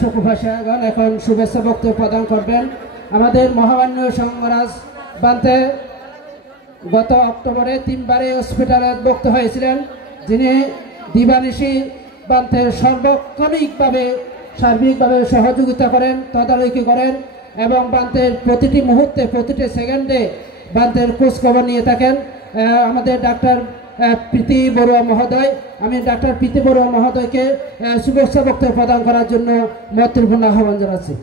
সুপ্রভাষাগণ এখন শুভেচ্ছা বক্তব্য প্রদান করবেন। আমাদের মহামান্য সংঘরাজ বান্তে গত অক্টোবরে 3 বারে হসপিটালে ভুক্ত হয়েছিলেন, যিনি দিবানিশি বান্তের সার্বিকভাবে সহযোগিতা করেন, তদারকি করেন এবং বান্তের প্রতিটি মুহূর্তে প্রতিটি সেকেন্ডে বান্তের খোঁজখবর নিয়ে থাকেন। আমাদের ডাক্তার প্রীতি বড়ুয়া মহোদয়, আমি ডাক্তার প্রীতি বড়ুয়া মহোদয়কে শুভেচ্ছা বক্তব্য প্রদান করার জন্য মৈত্রীপূর্ণ আহ্বান জানাচ্ছি।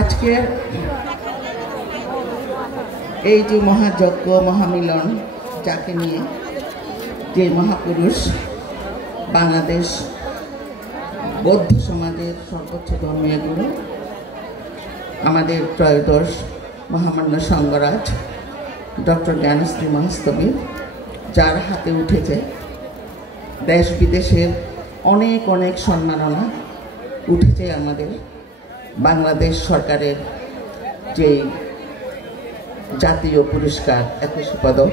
আজকে এই যে মহাযজ্ঞ মহামিলন, যাকে নিয়ে যে মহাপুরুষ বাংলাদেশ বৌদ্ধ সমাজের সর্বোচ্চ ধর্মীয় গুরু আমাদের ত্রয়োদশ মহামান্য সংঘরাজ ডক্টর জ্ঞানশ্রী মহাস্তবীর, যার হাতে উঠেছে দেশ বিদেশের অনেক অনেক সম্মাননা, উঠেছে আমাদের বাংলাদেশ সরকারের যে জাতীয় পুরস্কার 21 পদক,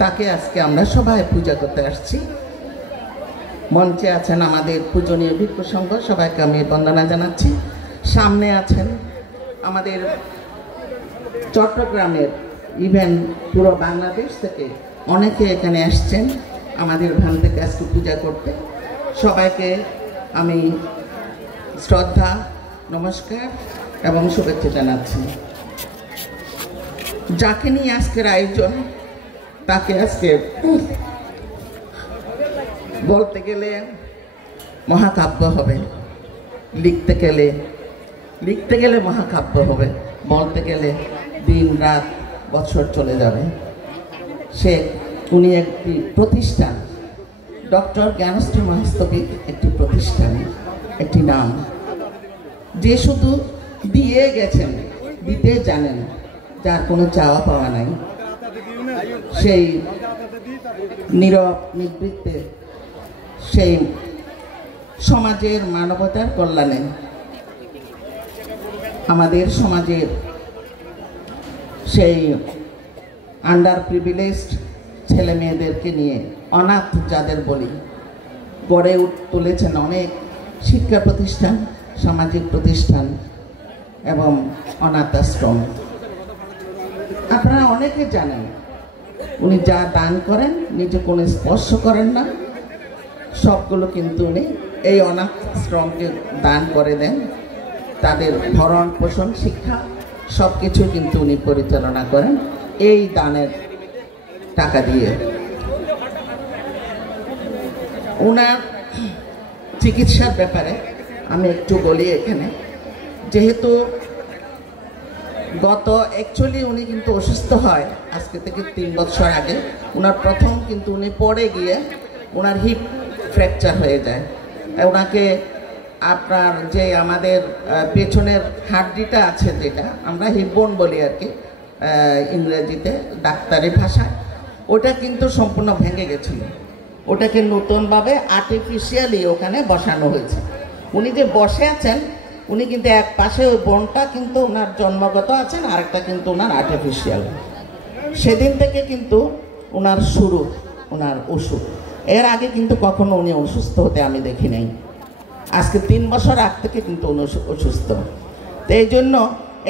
তাকে আজকে আমরা সবাই পূজা করতে আসছি। মঞ্চে আছেন আমাদের পূজনীয় ভিক্ষু সংঘ, সবাইকে আমি বন্দনা জানাচ্ছি। সামনে আছেন আমাদের চট্টগ্রামের, ইভেন পুরো বাংলাদেশ থেকে অনেকে এখানে আসছেন আমাদের ভান থেকে আজকে পূজা করতে। সবাইকে আমি শ্রদ্ধা, নমস্কার এবং শুভেচ্ছা জানাচ্ছি। যাকে নিয়ে আজকের আয়োজন, তাকে আজকে বলতে গেলে মহাকাব্য হবে, লিখতে গেলে মহাকাব্য হবে, বলতে গেলে দিন রাত বছর চলে যাবে। উনি একটি প্রতিষ্ঠান, ডক্টর জ্ঞানশ্রী মহাস্তবীর একটি প্রতিষ্ঠান, একটি নাম, যে শুধু দিয়ে গেছেন, দিতে জানেন, যার কোনো চাওয়া পাওয়া নাই, সেই নীরব নিবৃত্তে সেই সমাজের মানবতার কল্যাণে আমাদের সমাজের সেই আন্ডার প্রিভিলেজড ছেলে মেয়েদেরকে নিয়ে, অনাথ যাদের বলি, গড়ে তুলেছেন অনেক শিক্ষা প্রতিষ্ঠান, সামাজিক প্রতিষ্ঠান এবং অনাথ আশ্রম। আপনারা অনেকে জানেন উনি যা দান করেন, নিজে কোনো স্পর্শ করেন না, সবগুলো কিন্তু উনি এই অনাথ আশ্রমকে দান করে দেন। তাদের ভরণ পোষণ, শিক্ষা সব কিছু কিন্তু উনি পরিচালনা করেন এই দানের টাকা দিয়ে। ওনার চিকিৎসার ব্যাপারে আমি একটু বলি এখানে, যেহেতু অ্যাকচুয়ালি উনি কিন্তু অসুস্থ হয় আজকে থেকে 3 বছর আগে। ওনার প্রথম কিন্তু উনি পড়ে গিয়ে ওনার হিপ ফ্র্যাকচার হয়ে যায়। ওনাকে আপনার যে আমাদের পেছনের হাড্ডিটা আছে, যেটা আমরা হিপ বোন বলি আর কি ইংরেজিতে, ডাক্তারি ভাষায়, ওটা কিন্তু সম্পূর্ণ ভেঙে গেছিল। ওটাকে নতুনভাবে আর্টিফিশিয়ালি ওখানে বসানো হয়েছে। উনি যে বসে আছেন, উনি কিন্তু এক পাশে ওই বোনটা কিন্তু ওনার জন্মগত আছেন, আরেকটা কিন্তু ওনার আর্টিফিশিয়াল। সেদিন থেকে কিন্তু ওনার শুরু ওনার ওষুধ। এর আগে কিন্তু কখনো উনি অসুস্থ হতে আমি দেখি নাই। আজকে 3 বছর আগ থেকে কিন্তু উনি অসুস্থ। তো এই জন্য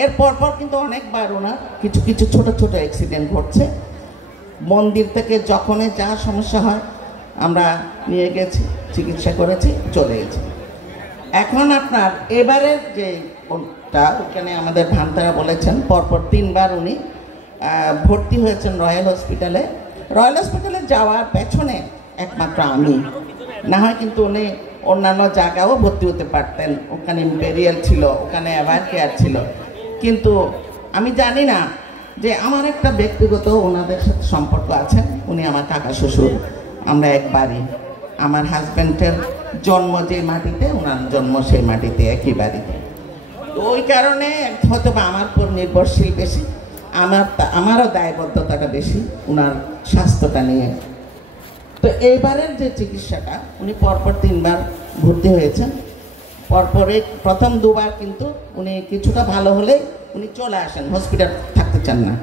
এর পরপর কিন্তু অনেকবার ওনার কিছু কিছু ছোট ছোট অ্যাক্সিডেন্ট ঘটছে। মন্দির থেকে যখনই যা সমস্যা হয় আমরা নিয়ে গেছি, চিকিৎসা করেছি, চলে গেছি। এখন আপনার এবারের যে কোনটা, ওখানে আমাদের ভান্তারা বলেছেন পরপর 3 বার উনি ভর্তি হয়েছেন রয়্যাল হসপিটালে। রয়্যাল হসপিটালে যাওয়ার পেছনে একমাত্র আমি, না হয় কিন্তু উনি অন্যান্য জায়গাও ভর্তি হতে পারতেন। ওখানে ইম্পেরিয়াল ছিল, ওখানে এভার কেয়ার ছিল, কিন্তু আমি জানি না যে আমার একটা ব্যক্তিগত ওনাদের সাথে সম্পর্ক আছে। উনি আমার কাকা শ্বশুর, আমরা একবারই। আমার হাজব্যান্ডের জন্ম যে মাটিতে, ওনার জন্ম সেই মাটিতে, একই বাড়িতে। তো ওই কারণে হয়তো বা আমার উপর নির্ভরশীল বেশি, আমারও দায়বদ্ধতাটা বেশি ওনার স্বাস্থ্যটা নিয়ে। তো এইবারের যে চিকিৎসাটা, উনি পরপর 3 বার ভর্তি হয়েছেন। পরপরে প্রথম দুবার কিন্তু উনি কিছুটা ভালো হলে উনি চলে আসেন, হসপিটাল থাকতে চান না।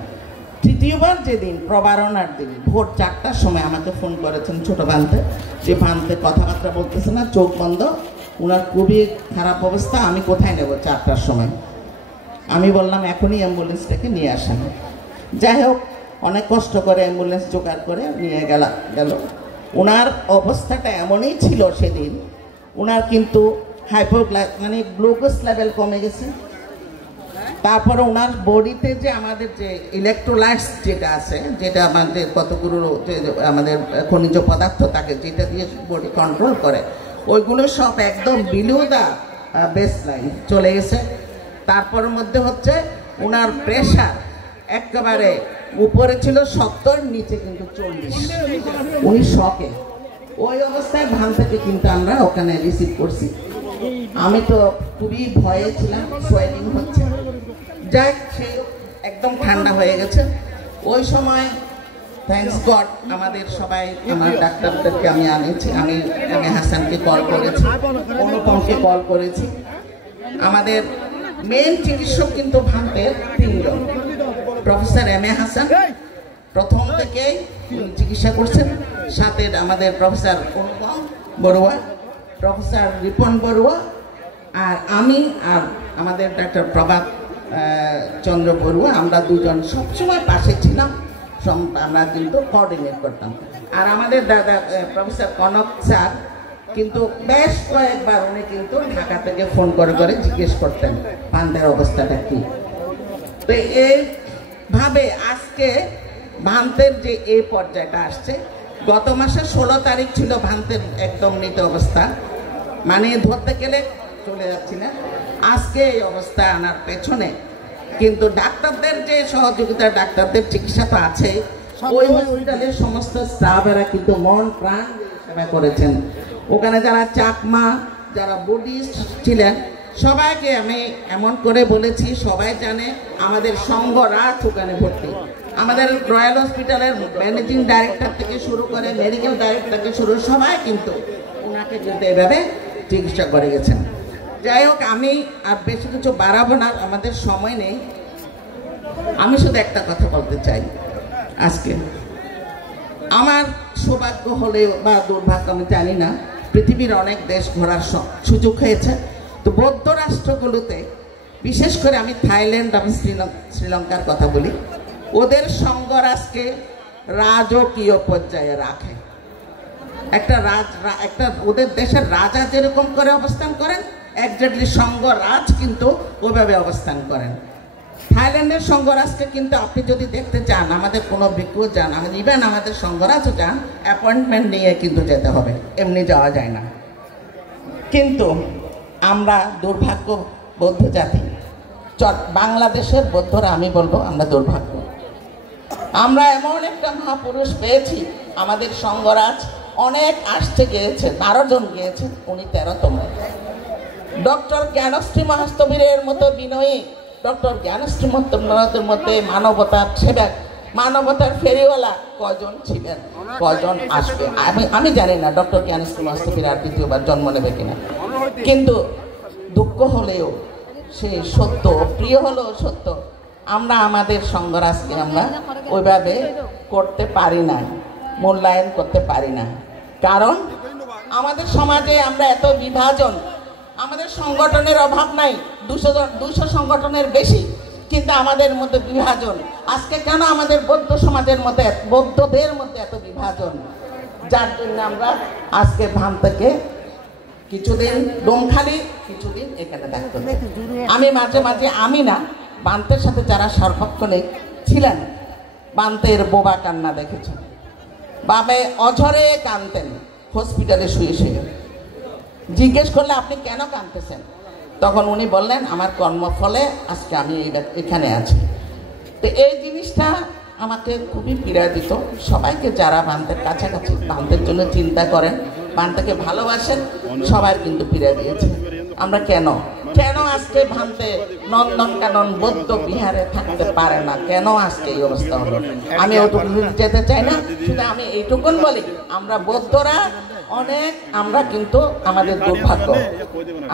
তৃতীয়বার যেদিন প্রবারণার দিন ভোর 4টার সময় আমাকে ফোন করেছেন ছোট ভান্তে, যে ভান্তে কথাবার্তা বলতেছে না, চোখ বন্ধ, ওনার খুবই খারাপ অবস্থা, আমি কোথায় নেব 4টার সময়। আমি বললাম এখনই অ্যাম্বুলেন্সটাকে নিয়ে আসেন। যাই হোক, অনেক কষ্ট করে অ্যাম্বুলেন্স জোগাড় করে নিয়ে গেল। ওনার অবস্থাটা এমনই ছিল সেদিন, ওনার কিন্তু মানে গ্লুকোজ লেভেল কমে গেছে। তারপরে ওনার বডিতে যে আমাদের যে ইলেকট্রোলাইটস যেটা আছে, যেটা আমাদের কতগুলো আমাদের খনিজ পদার্থ থাকে যেটা দিয়ে বডি কন্ট্রোল করে, ওইগুলো সব একদম বিলো দা বেস লাইন চলে গেছে। তারপরের মধ্যে হচ্ছে ওনার প্রেশার একেবারে উপরে ছিল 70, নিচে কিন্তু 40। উনি শকে। ওই অবস্থায় ভান থেকে কিন্তু আমরা ওখানে রিসিভ করছি। আমি তো খুবই ভয়ে ছিলাম, সোয়েটিং হচ্ছে। যাই সে একদম ঠান্ডা হয়ে গেছে। ওই সময় থ্যাঙ্কস গড আমাদের সবাই, আমার ডাক্তারদেরকে আমি আনিয়েছি, আমি এম এ হাসানকে কল করেছি, অনুপমকে কল করেছি। আমাদের মেন চিকিৎসক কিন্তু ভান্তের 3 জন। প্রফেসর এম এ হাসান প্রথম থেকেই চিকিৎসা করছেন, সাথে আমাদের প্রফেসর অনুপম বড়ুয়া, প্রফেসর রিপন বড়ুয়া, আর আমি, আর আমাদের ডাক্তার প্রভাত চন্দ্র বড়ুয়া। আমরা দুজন সবসময় পাশে ছিলাম, আমরা কিন্তু কোঅর্ডিনেট করতাম। আর আমাদের দাদা প্রফেসর কনক স্যার কিন্তু বেশ কয়েকবার উনি কিন্তু ঢাকা থেকে ফোন করে করে জিজ্ঞেস করতেন ভান্তের অবস্থাটা কি। তো এইভাবে আজকে ভান্তের যে এই পর্যায়টা আসছে, গত মাসে 16 তারিখ ছিল ভান্তের একদম মৃত অবস্থা, মানে ধরতে গেলে চলে যাচ্ছি না। আজকে এই অবস্থা আনার পেছনে কিন্তু ডাক্তারদের যে সহযোগিতা, ডাক্তারদের চিকিৎসা তো আছে, ওই হসপিটালের সমস্ত স্টাফেরা কিন্তু মন প্রাণ সেবা করেছেন। ওখানে যারা চাকমা, যারা বুদ্ধিস্ট ছিলেন, সবাইকে আমি এমন করে বলেছি, সবাই জানে আমাদের সংঘরাজ ওখানে ভর্তি। আমাদের রয়্যাল হসপিটালের ম্যানেজিং ডাইরেক্টর থেকে শুরু করে মেডিকেল ডাইরেক্টর থেকে শুরু, সবাই কিন্তু ওনাকে কিন্তু এভাবে চিকিৎসা করে গেছেন। যাই হোক, আমি আর বেশি কিছু বাড়াবো না, আমাদের সময় নেই। আমি শুধু একটা কথা বলতে চাই। আজকে আমার সৌভাগ্য হলে বা দুর্ভাগ্য আমি জানি না, পৃথিবীর অনেক দেশ ঘোরার সুযোগ হয়েছে। তো বৌদ্ধ রাষ্ট্রগুলোতে, বিশেষ করে আমি থাইল্যান্ড, আমি শ্রীলঙ্কার কথা বলি, ওদের সংঘরাজকে রাজকীয় পর্যায়ে রাখে। একটা ওদের দেশের রাজা যেরকম করে অবস্থান করেন, একজাক্টলি সংঘরাজ কিন্তু ওইভাবে অবস্থান করেন। থাইল্যান্ডের সংঘরাজকে কিন্তু আপনি যদি দেখতে চান, আমাদের কোনো ভিক্ষু যান, ইভেন আমাদের সংঘরাজও যান, অ্যাপয়েন্টমেন্ট নিয়ে কিন্তু যেতে হবে, এমনি যাওয়া যায় না। কিন্তু আমরা দুর্ভাগ্য বৌদ্ধ জাতি, বাংলাদেশের বৌদ্ধরা, আমি বলবো আমরা দুর্ভাগ্য। আমরা এমন একটা মহাপুরুষ পেয়েছি, আমাদের সংঘরাজ অনেক আসতে গিয়েছে, 12 জন গিয়েছেন, উনি 13তম। ডক্টর জ্ঞানশ্রী মহাস্তবীরের মতো বিনয়ী, ডক্টর জ্ঞানশ্রী মহাস্তবীরের মধ্যে মানবতার সেবক, মানবতার ফেরিওয়ালা কজন ছিলেন, কজন আসবে আমি জানি না ডক্টর জ্ঞানশ্রী মহাস্তবীর আর দ্বিতীয়বার জন্ম নেবে কিনা। কিন্তু দুঃখ হলেও সে সত্য, প্রিয় হলেও সত্য, আমরা আমাদের সংঘরাজকে আমরা ওইভাবে করতে পারি না, মূল্যায়ন করতে পারি না। কারণ আমাদের সমাজে আমরা এত বিভাজন, আমাদের সংগঠনের অভাব নাই, 200 সংগঠনের বেশি, কিন্তু আমাদের মধ্যে বিভাজন। আজকে কেন আমাদের বৌদ্ধ সমাজের মধ্যে, বৌদ্ধদের মধ্যে এত বিভাজন? যার জন্য আমরা আজকে ভান থেকে কিছুদিন ডোমখালি, কিছুদিন এখানে থাকতে। আমি মাঝে মাঝে, আমি না, বান্তের সাথে যারা সর্বক্ষণে ছিলেন, বান্তের বোবা কান্না দেখেছেন। বাবে অঝরে কাঁদতেন হসপিটালে শুয়ে শুয়ে। জিজ্ঞেস করলে আপনি কেন কাঁদতেছেন, তখন উনি বললেন আমার কর্মফলে আজকে আমি এখানে আছি। তো এই জিনিসটা আমাকে খুবই পীড়া দিত। সবাইকে যারা বান্তের কাছাকাছি, বান্তের জন্য চিন্তা করেন, বান্তেকে ভালোবাসেন, সবাই কিন্তু পীড়া দিয়েছে। আমরা কেন আজকে ভান্তে নন্দনকানন বৌদ্ধ বিহারে থাকতে পারে না, কেন আজকে এই অবস্থা হলো? আমি ওটুকু যেতে চাই না, শুধু আমি এইটুকুন বলি, আমরা বৌদ্ধরা অনেক আমরা কিন্তু আমাদের দুর্ভাগ্য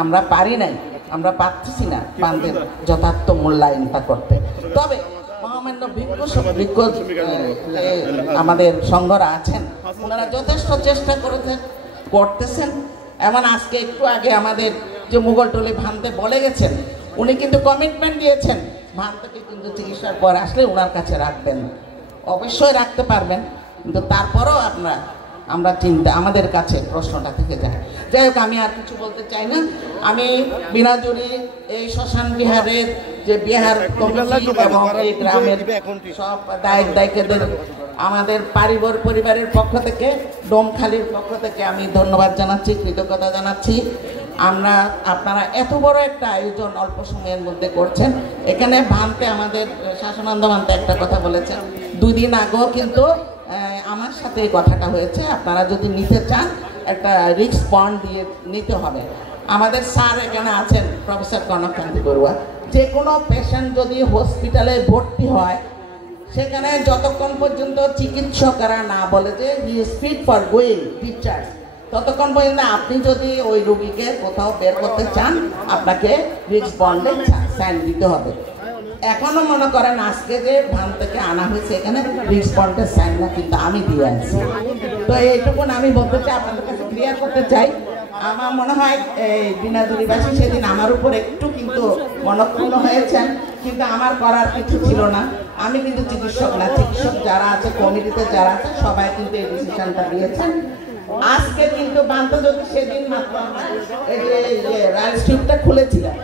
আমরা পারি নাই, আমরা পারতেছি না বান্ধের যথার্থ মূল্যায়নটা করতে। তবে মহামান্য আমাদের সংঘরা আছেন, ওনারা যথেষ্ট চেষ্টা করতেছেন। এমন আজকে একটু আগে আমাদের যে মুঘলটলি ভান্তে বলে গেছেন, উনি কিন্তু কমিটমেন্ট দিয়েছেন ভান্তেকে কিন্তু চিকিৎসার পর আসলে ওনার কাছে রাখবেন, অবশ্যই রাখতে পারবেন। কিন্তু তারপরও আমরা আমাদের কাছে প্রশ্নটা থেকে যায়। যাই হোক, আমি আর কিছু বলতে চাই না। আমি বিনাজুরি এই শ্মশান বিহারের যে বিহার কমিটি এবং এই গ্রামের সব দায়িত্বদের আমাদের পরিবারের পক্ষ থেকে, ডোমখালির পক্ষ থেকে আমি ধন্যবাদ জানাচ্ছি, কৃতজ্ঞতা জানাচ্ছি। আপনারা এত বড় একটা আয়োজন অল্প সময়ের মধ্যে করছেন। এখানে ভান্তে আমাদের শাসনানন্দ ভান্তে একটা কথা বলেছেন, 2 দিন আগেও কিন্তু আমার সাথে এই কথাটা হয়েছে। আপনারা যদি নিতে চান একটা রিস্ক বন্ড দিয়ে নিতে হবে। আমাদের স্যার এখানে আছেন, প্রফেসর কনককান্তি বড়ুয়া। যে কোনো পেশেন্ট যদি হসপিটালে ভর্তি হয়, সেখানে যতক্ষণ পর্যন্ত চিকিৎসকরা না বলে যে he is fit for going discharge, ততক্ষণ পর্যন্ত আপনি যদি ওই রোগীকে কোথাও বের করতে চান, আপনাকে রিস্ক বন্ডে সাইন দিতে হবে। এখনো মনে করেন আজকে যে ভান থেকে আনা হয়েছে এখানে রিস্ক বন্ডের সাইন না, কিন্তু আমি দিয়ে আনছি। তো এইটুকুন আমি বলতে চাই, আপনাদের কাছে ক্লিয়ার করতে চাই। আমার মনে হয় এই বিনাজুরিবাসী সেদিন আমার উপর একটু কিন্তু মনক্ষুণ্ণ হয়েছেন, কিন্তু আমার করার কিছু ছিল না। আমি কিন্তু চিকিৎসক না, চিকিৎসক যারা আছে কমিটিতে যারা আছে সবাই কিন্তু এই ডিসিশনটা দিয়েছেন। আজকে কিন্তু বান্ধব যদি সেদিন মাত্র এই যে রাইল স্ট্রিপটা খুলেছিলেন,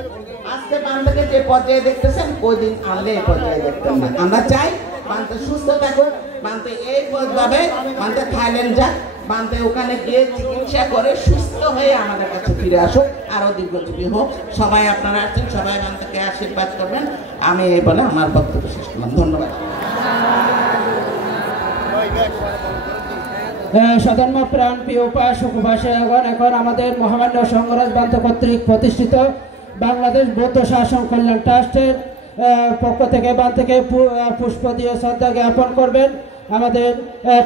আজকে বান্ধবকে যে পর্যায়ে দেখতেছেন ওই দিন আনলে এই পর্যায়ে দেখতেন না। আমরা চাই বান্ধব সুস্থ থাকুক, বান্ধব এই পথভাবে বান্ধব থাইল্যান্ড যাক, বান্ধব ওখানে গিয়ে চিকিৎসা করে সুস্থ হয়ে আমাদের কাছে ফিরে আসুক, আরো দীর্ঘজীবী হোক। সবাই আপনারা আছেন, সবাই বান্ধবকে আশীর্বাদ করবেন। আমি এই বলে আমার বক্তব্য শেষ করলাম। ধন্যবাদ। সধর্ম প্রাণ প্রিয় উপাসক উপাসিকাগণ, এখন আমাদের মহামান্য সংঘরাজ বান্ত কর্তৃক প্রতিষ্ঠিত বাংলাদেশ বৌদ্ধ শাসন কল্যাণ ট্রাস্টের পক্ষ থেকে বান্তকে পুষ্প দিয়ে শ্রদ্ধা জ্ঞাপন করবেন আমাদের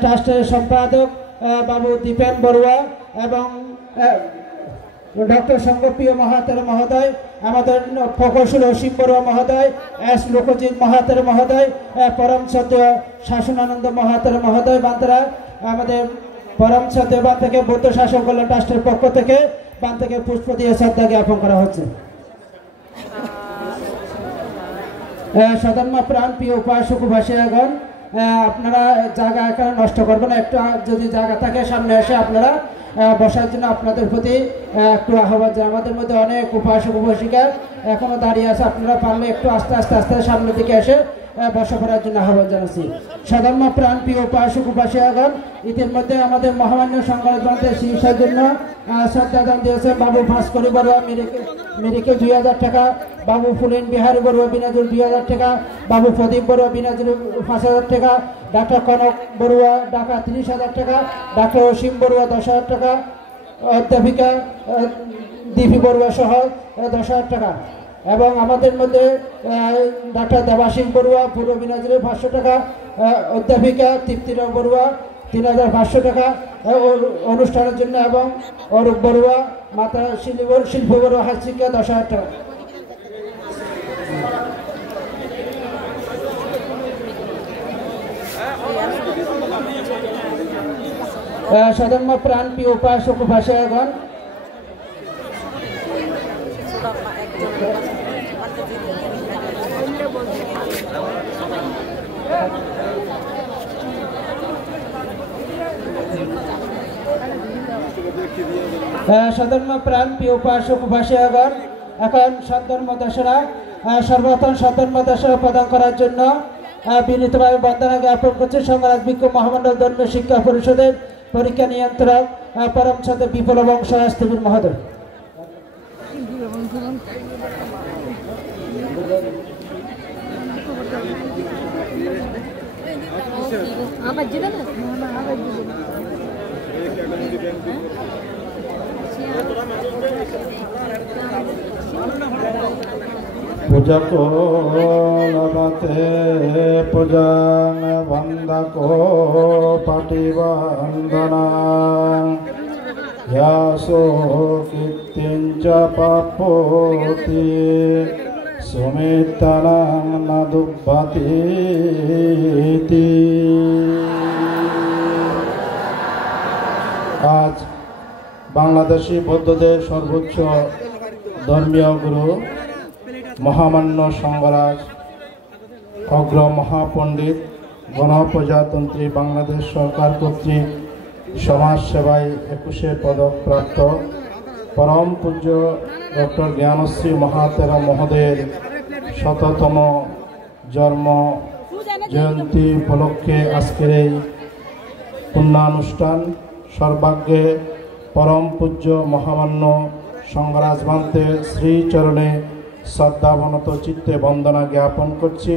ট্রাস্টের সম্পাদক বাবু দীপেন বড়ুয়া এবং ডক্টর শঙ্করপ্রিয় মহাতের মহোদয়, আমাদের প্রকৌশলী অসীম বড়ুয়া মহোদয়, এস লোকজিৎ মহাতের মহোদয়, পরম শ্রদ্ধেয় শাসনানন্দ মহাতের মহোদয়। বান্তরা আমাদের পরম শ্রদ্ধেয় বান থেকে বৌদ্ধ শাসন কল্যাণ ট্রাস্টের পক্ষ থেকে বান থেকে পুষ্প দিয়ে শ্রদ্ধা জ্ঞাপন করা হচ্ছে। সধর্ম প্রাণ প্রিয় উপাসক উপাসিকাগণ, আপনারা জায়গা এখানে নষ্ট করবেন না। একটু যদি জায়গা থাকে সামনে এসে আপনারা বসার জন্য আপনাদের প্রতি একটু আহ্বান জানাই। আমাদের মধ্যে অনেক উপাসক উপাসিকা এখনো দাঁড়িয়ে আছে, আপনারা পারলে একটু আস্তে আস্তে আস্তে সামনের দিকে এসে বসা করার জন্য আহ্বান জানাচ্ছি। সধর্ম প্রাণ প্রিয় উপাসক উপাসিকাগণ, ইতিমধ্যে আমাদের মহামান্য সংঘরাজের চিকিৎসার জন্য শ্রদ্ধা দান দিয়েছে বাবু ভাস্করী বড়ুয়া মেরিকে 2000 টাকা, বাবু ফুলেন বিহারী বড়ুয়া বিনাজুর 2000 টাকা, বাবু প্রদীপ বড়ুয়া বিনাজুর 5000 টাকা, ডাক্তার কনক বড়ুয়া ঢাকা 30,000 টাকা, ডাক্তার অসীম বড়ুয়া 10,000 টাকা, অধ্যাপিকা দীপি বড়ুয়া সহ 10,000 টাকা এবং আমাদের মধ্যে ডাক্তার দেবাশিস বড়ুয়া পূর্ব বিনাজুরে 500 টাকা, অধ্যাপিকা তৃপ্তিরাম বড়ুয়া 3,500 টাকা অনুষ্ঠানের জন্য এবং অরূপ বড়ুয়া মাতা শিল্প বড়ুয়া হাই শিক্ষা 10,000 টাকা। সধর্ম প্রাণ প্রিয় উপাসক উপাসিকাগণ, সধর্ম প্রাণ প্রিয় উপাসক উপাসিকাগণ, এখন সদ্ধর্ম দশরা সর্বপ্রথম সদ্ধর্ম দশরা প্রদান করার জন্য বিনীতভাবে বন্দনা জ্ঞাপন করছে সংঘরাজ বিক্ষোভ মহামণ্ডল ধর্মীয় শিক্ষা পরিষদের পরীক্ষা নিয়ন্ত্রক পরম শ্রদ্ধেয় বিপুল বংশ রাজদেবীর মহোদয়। পূজা কোলবতে পূজাং বন্দকো পাটিবন্দনা यासो कीर्तिञ्च पापोति सुमित्तनं न दुःखतीति। आज बांग्लादेशी बौद्धদের সর্বোচ্চ ধর্মীয় গুরু মহামান্য সংঘরাজ অগ্র মহাপণ্ডিত গণপ্রজাতন্ত্রী বাংলাদেশ সরকার কর্তৃক সমাজ সেবায় 21শে পদক প্রাপ্ত পরম পূজ্য ডক্টর জ্ঞানশ্রী মহাতেরা মহোদয়ের শততম জন্ম জয়ন্তী উপলক্ষে আজকের এই পুণ্যানুষ্ঠান সর্বাগ্যে পরম পূজ্য মহামান্য সংঘরাজ ভান্তের শ্রীচরণে শ্রদ্ধাবনত চিত্তে বন্দনা জ্ঞাপন করছি।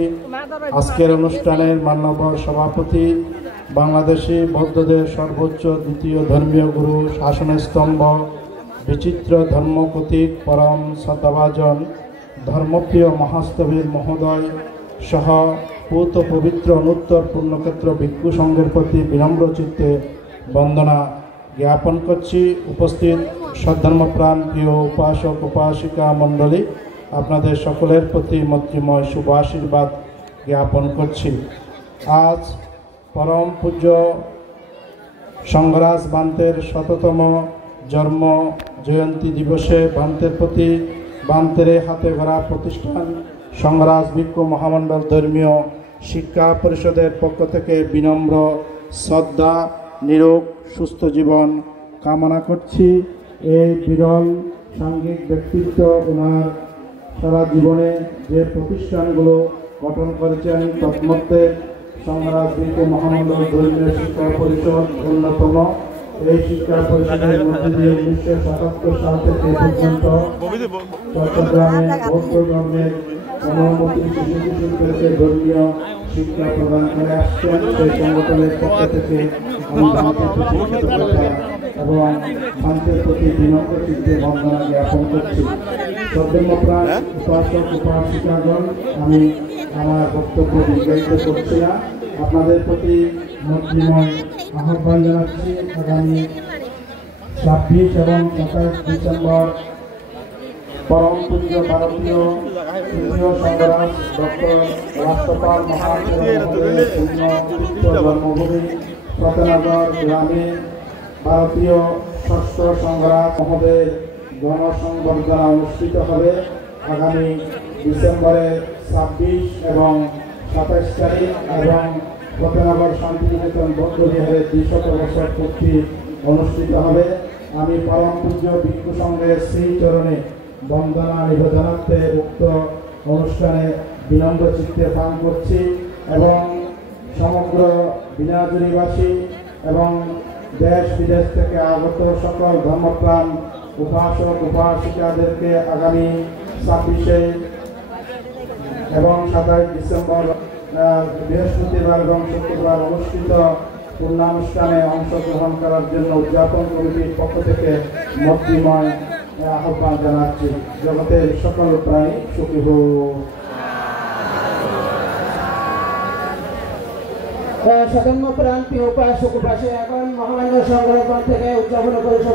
আজকের অনুষ্ঠানের মান্যবর সভাপতি বাংলাদেশি বৌদ্ধদের সর্বোচ্চ দ্বিতীয় ধর্মীয় গুরু শাসনের স্তম্ভ বিচিত্র ধর্মপ্রতীক পরম শ্রদ্ধাভাজন ধর্মপ্রিয় মহাস্তবীর মহোদয় সহ পূত পবিত্র অনুত্তর পূর্ণক্ষেত্র ভিক্ষু সংঘের প্রতি বিনম্র চিত্তে বন্দনা জ্ঞাপন করছি। উপস্থিত সদ্ধর্মপ্রাণ প্রিয় উপাসক উপাসিকা মণ্ডলী, আপনাদের সকলের প্রতি মৈত্রীময় শুভ আশীর্বাদ জ্ঞাপন করছি। আজ পরম পূজ্য সংঘরাজ ভান্তের শততম জন্ম জয়ন্তী দিবসে ভান্তের প্রতি ভান্তের হাতে গড়া প্রতিষ্ঠান সংঘরাজ ভিক্ষু মহামণ্ডল ধর্মীয় শিক্ষা পরিষদের পক্ষ থেকে বিনম্র শ্রদ্ধা, নিরোগ সুস্থ জীবন কামনা করছি। এই বিরল সাংঘিক ব্যক্তিত্ব ওনার সারা জীবনে যে প্রতিষ্ঠানগুলো গঠন করেছেন তন্মধ্যে সংঘরাজ ভিক্ষু মহামণ্ডল ধর্মীয় শিক্ষা পরিষদ অন্যতম। এই শিক্ষা পরিষদের মধ্যে দিয়ে 1977 সাল থেকে পর্যন্ত চট্টগ্রামে বৌদ্ধ ধর্মের অনুমতি শিশুদেরকে ধর্মীয় শিক্ষা প্রদান করে আসছেন। সেই সংগঠনের পক্ষ থেকে আমি এবং শান্তির প্রতি বিনম্র চিত্তে বন্দনা জ্ঞাপন করছি। সদ্ধর্মপ্রাণ উপাসক উপাসিকাগণ, আমি আমার বক্তব্য দীর্ঘায়িত করছি না, আপনাদের প্রতি মৈত্রীময় আহ্বান জানাচ্ছি। আগামী 26 এবং 27 ডিসেম্বর পরম পূজ্য ভারতীয় তৃতীয় সংঘরাজ ডক্টর রাষ্ট্রপাল মহাতেরা মহোদয়ের পুণ্যতীর্থ জন্মভূমি সত্যনগর গ্রামে ভারতীয় ষষ্ঠ সংঘরাজ মহোদয়ের গণসংবর্ধনা অনুষ্ঠিত হবে। আগামী ডিসেম্বরে 26 এবং 27 তারিখ এবং সত্যনগর শান্তিনিকেতন বৌদ্ধবিহারের 200 বছর পূর্তি অনুষ্ঠিত হবে। আমি পরম পূজ্য ভিক্ষু সংঘের শ্রীচরণে বন্দনা নিবেদনার্থে উক্ত অনুষ্ঠানে বিনম্র চিত্তে পান করছি এবং সমগ্র বিনাজুরিবাসী এবং দেশ বিদেশ থেকে আগত সকল ধর্মপ্রাণ উপাসক উপাসিকাদেরকে আগামী 26 এবং 27 ডিসেম্বর বৃহস্পতিবার এবং শুক্রবার অনুষ্ঠিত পূর্ণানুষ্ঠানে অংশগ্রহণ করার জন্য উদযাপন কমিটির পক্ষ থেকে মৈত্রীময় আহ্বান জানাচ্ছি। জগতের সকল প্রাণী সুখী হোক। সধর্মপ্রাণ প্রিয় উপাসক উপাসিকাগণ, মহামান্য সংঘরাজ ভান্ত থেকে উদযাপন করে